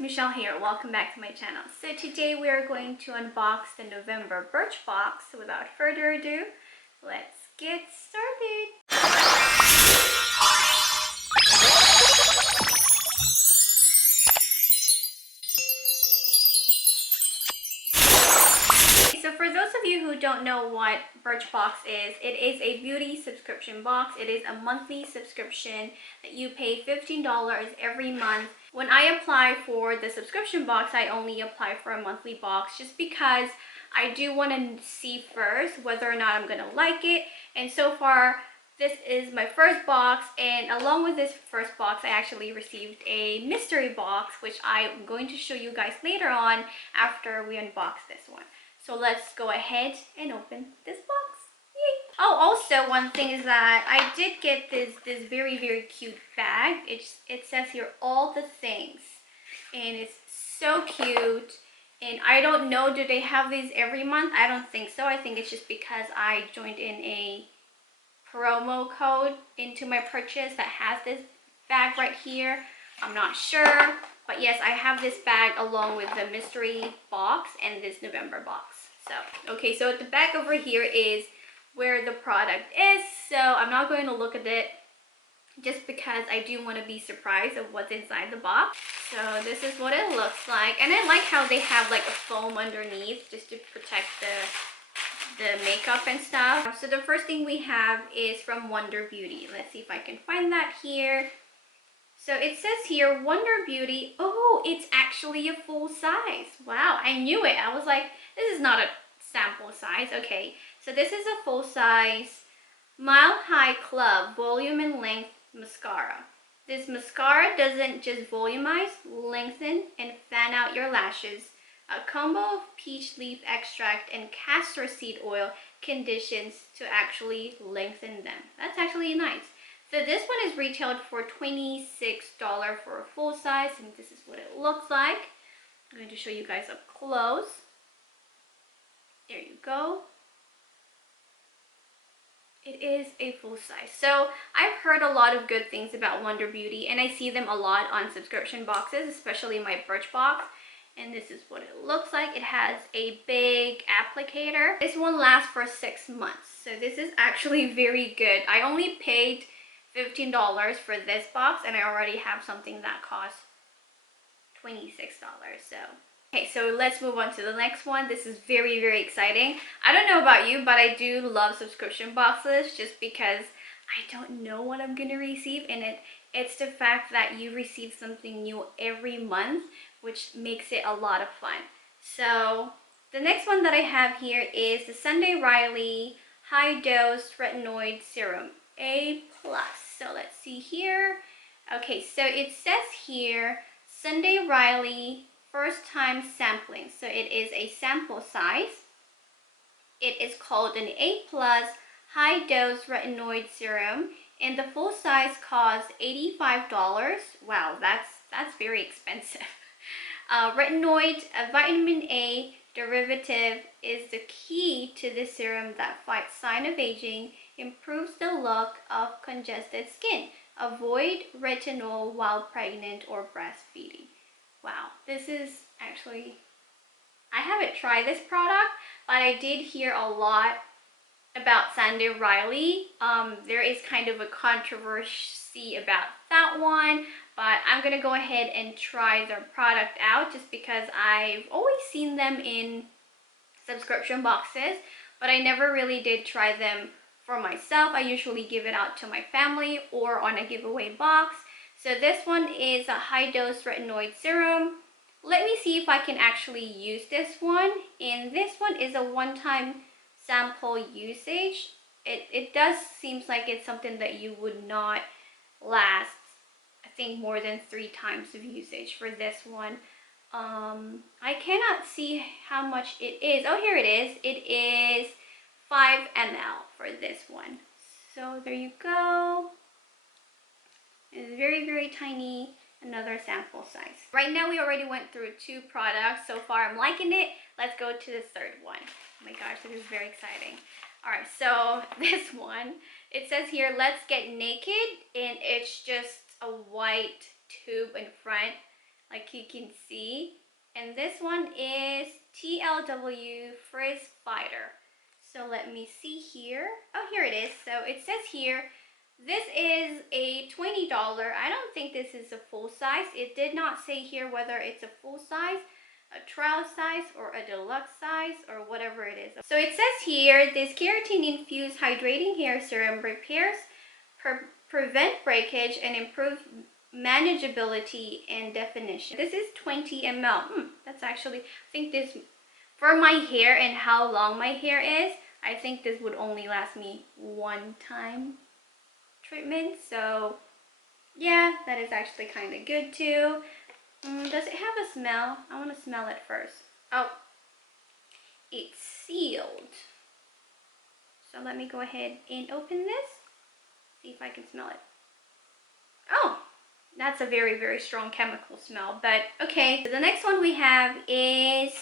Michelle here. Welcome back to my channel. So today we are going to unbox the November Birchbox. So without further ado, let's get started. So for those of you who don't know what Birchbox is, it is a beauty subscription box. It is a monthly subscription that you pay $15 every month. When I apply for the subscription box, I only apply for a monthly box just because I do want to see first whether or not I'm going to like it. And so far, this is my first box, and along with this first box, I actually received a mystery box, which I'm going to show you guys later on after we unbox this one. So let's go ahead and open this box. Yay. Oh, also one thing is that I did get this very cute bag. It says here all the things, and it's so cute. And I don't know, do they have these every month? I don't think so. I think it's just because I joined in a promo code into my purchase that has this bag right here. I'm not sure, but yes, I have this bag along with the mystery box and this November box. So okay, so the bag over here is where the product is, so I'm not going to look at it just because I do want to be surprised of what's inside the box. So this is what it looks like, and I like how they have like a foam underneath just to protect the makeup and stuff. So the first thing we have is from Wonder Beauty. Let's see if I can find that here. So it says here Wonder Beauty. Oh, it's actually a full size. Wow, I knew it. I was like, this is not a sample size. Okay, so this is a full size Mile High Club Volume and Length Mascara. This mascara doesn't just volumize, lengthen, and fan out your lashes. A combo of peach leaf extract and castor seed oil conditions to actually lengthen them. That's actually nice. So this one is retailed for $26 for a full size, and this is what it looks like. I'm going to show you guys up close. There you go. It is a full size. So I've heard a lot of good things about Wonder Beauty, and I see them a lot on subscription boxes, especially my Birchbox. And this is what it looks like. It has a big applicator. This one lasts for 6 months. So this is actually very good. I only paid $15 for this box, and I already have something that costs $26. So okay, so let's move on to the next one. This is very exciting. I don't know about you, but I do love subscription boxes just because I don't know what I'm gonna receive, and it's the fact that you receive something new every month, which makes it a lot of fun. So the next one that I have here is the Sunday Riley High Dose Retinoid Serum A+. So let's see here. Okay, so it says here Sunday Riley first time sampling. So it is a sample size. It is called an A+ High Dose Retinoid Serum, and the full size costs $85. Wow, that's very expensive. Retinoid, a vitamin A derivative, is the key to this serum that fights sign of aging, improves the look of congested skin. Avoid retinol while pregnant or breastfeeding. Wow, this is actually, I haven't tried this product, but I did hear a lot about Sunday Riley. There is kind of a controversy about that one, but I'm gonna go ahead and try their product out just because I've always seen them in subscription boxes, but I never really did try them for myself. I usually give it out to my family or on a giveaway box. So this one is a high dose retinoid serum. Let me see if I can actually use this one. And this one is a one-time sample usage. It does seems like it's something that you would not last, I think, more than 3 times of usage for this one. I cannot see how much it is. Oh, here it is. It is 5 ml for this one. So there you go. It's very tiny. Another sample size. Right now we already went through 2 products. So far I'm liking it. Let's go to the third one. Oh my gosh, this is very exciting. Alright, so this one, it says here, let's get naked, and it's just a white tube in front. like you can see. And this one is TLW Frizz Fighter. So let me see here. Oh, here it is. So it says here, this is a $20. I don't think this is a full size. It did not say here whether it's a full size, a trial size, or a deluxe size, or whatever it is. So it says here, this keratin infused hydrating hair serum repairs, prevent breakage, and improve manageability and definition. This is 20 ml. That's actually, I think this, for my hair and how long my hair is, I think this would only last me one time treatment. So yeah, that is actually kind of good too. Does it have a smell? I want to smell it first. Oh, it's sealed. So let me go ahead and open this. See if I can smell it. Oh, that's a very, very strong chemical smell, but okay. So the next one we have is,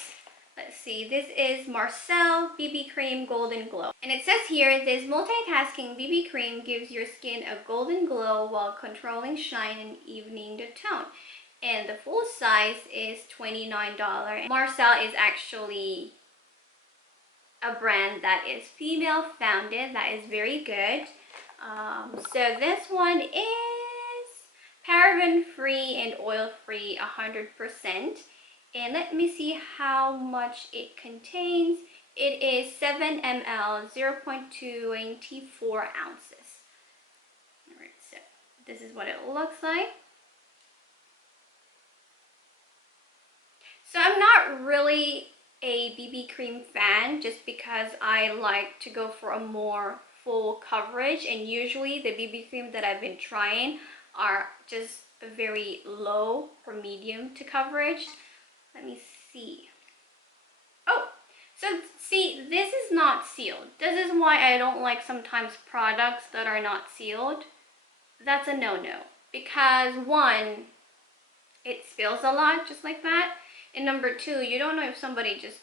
let's see, this is Marcel BB Cream Golden Glow. And it says here, this multitasking BB cream gives your skin a golden glow while controlling shine and evening the tone. And the full size is $29. Marcel is actually a brand that is female founded, that is very good. So this one is paraben free and oil free 100%. And let me see how much it contains. It is 7 ml, 0.24 ounces. Alright, so this is what it looks like. So I'm not really a BB cream fan, just because I like to go for a more full coverage, and usually the BB cream that I've been trying are just very low or medium to coverage. Let me see. Oh, so see, this is not sealed. This is why I don't like sometimes products that are not sealed. That's a no-no, because one, it spills a lot just like that. And number two, you don't know if somebody just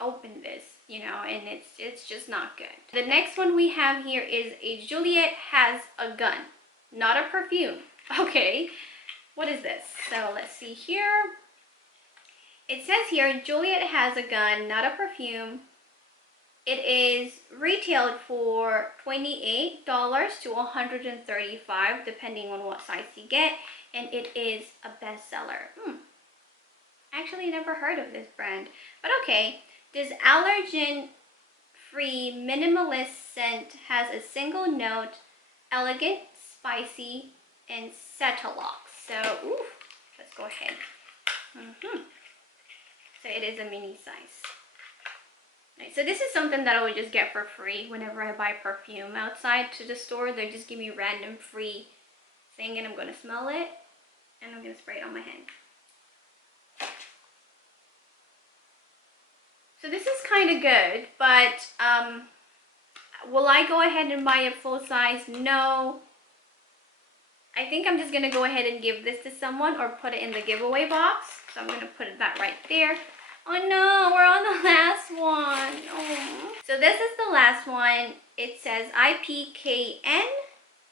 opened this, you know, and it's just not good. The next one we have here is a Juliet Has a Gun, not a perfume. Okay, what is this? So let's see here. It says here, Juliet Has a Gun, not a perfume. It is retailed for $28 to $135, depending on what size you get, and it is a bestseller. Actually never heard of this brand, but okay. This allergen-free minimalist scent has a single note, elegant, spicy, and cetalox. So, let's go ahead. So it is a mini size. Right, so this is something that I would just get for free whenever I buy perfume outside to the store. They just give me random free thing, and I'm going to smell it, and I'm going to spray it on my hand. So this is kind of good, but will I go ahead and buy a full size? No. I think I'm just going to go ahead and give this to someone or put it in the giveaway box. So I'm going to put that right there. Oh no, we're on the last one. Oh. So this is the last one. It says IPKN.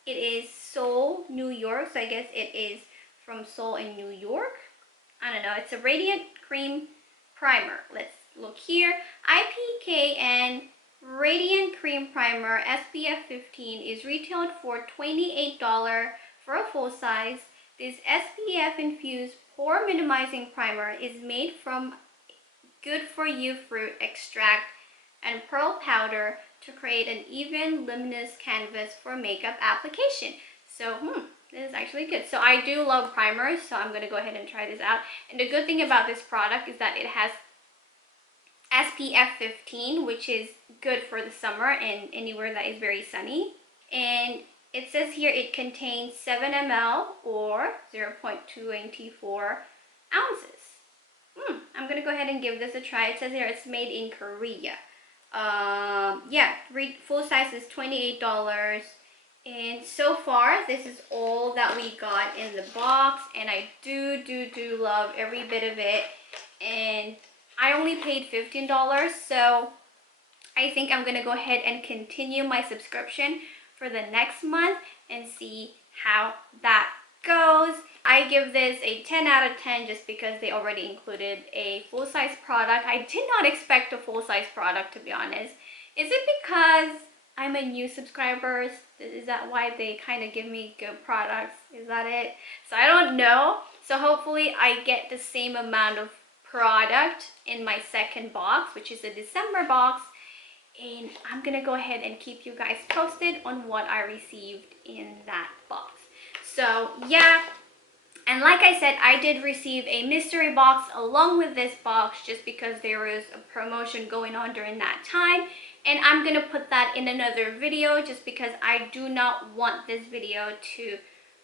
It is Seoul, New York. So I guess it is from Seoul in New York. I don't know. It's a Radiant Cream Primer. Let's look here. IPKN Radiant Cream Primer SPF 15 is retailed for $28 for a full size. This SPF infused pore minimizing primer is made from good for you fruit extract and pearl powder to create an even luminous canvas for makeup application. So this is actually good. So I do love primers, so I'm going to go ahead and try this out. And the good thing about this product is that it has SPF 15, which is good for the summer and anywhere that is very sunny. And it says here it contains 7 ml or 0.24 ounces. I'm going to go ahead and give this a try. It says here it's made in Korea. Yeah, full size is $28. And so far, this is all that we got in the box. And I do love every bit of it. And I only paid $15, so I think I'm going to go ahead and continue my subscription for the next month and see how that goes. I give this a 10 out of 10 just because they already included a full-size product. I did not expect a full-size product, to be honest. Is it because I'm a new subscriber? Is that why they kind of give me good products? Is that it? So I don't know. So hopefully I get the same amount of product in my second box, which is a December box. And I'm gonna go ahead and keep you guys posted on what I received in that box. So yeah, and like I said, I did receive a mystery box along with this box just because there was a promotion going on during that time. And I'm gonna put that in another video just because I do not want this video to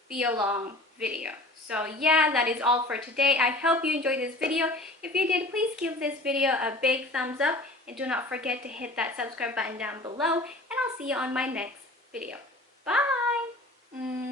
be a long video. So yeah, that is all for today. I hope you enjoyed this video. If you did, please give this video a big thumbs up and do not forget to hit that subscribe button down below, and I'll see you on my next video. Bye!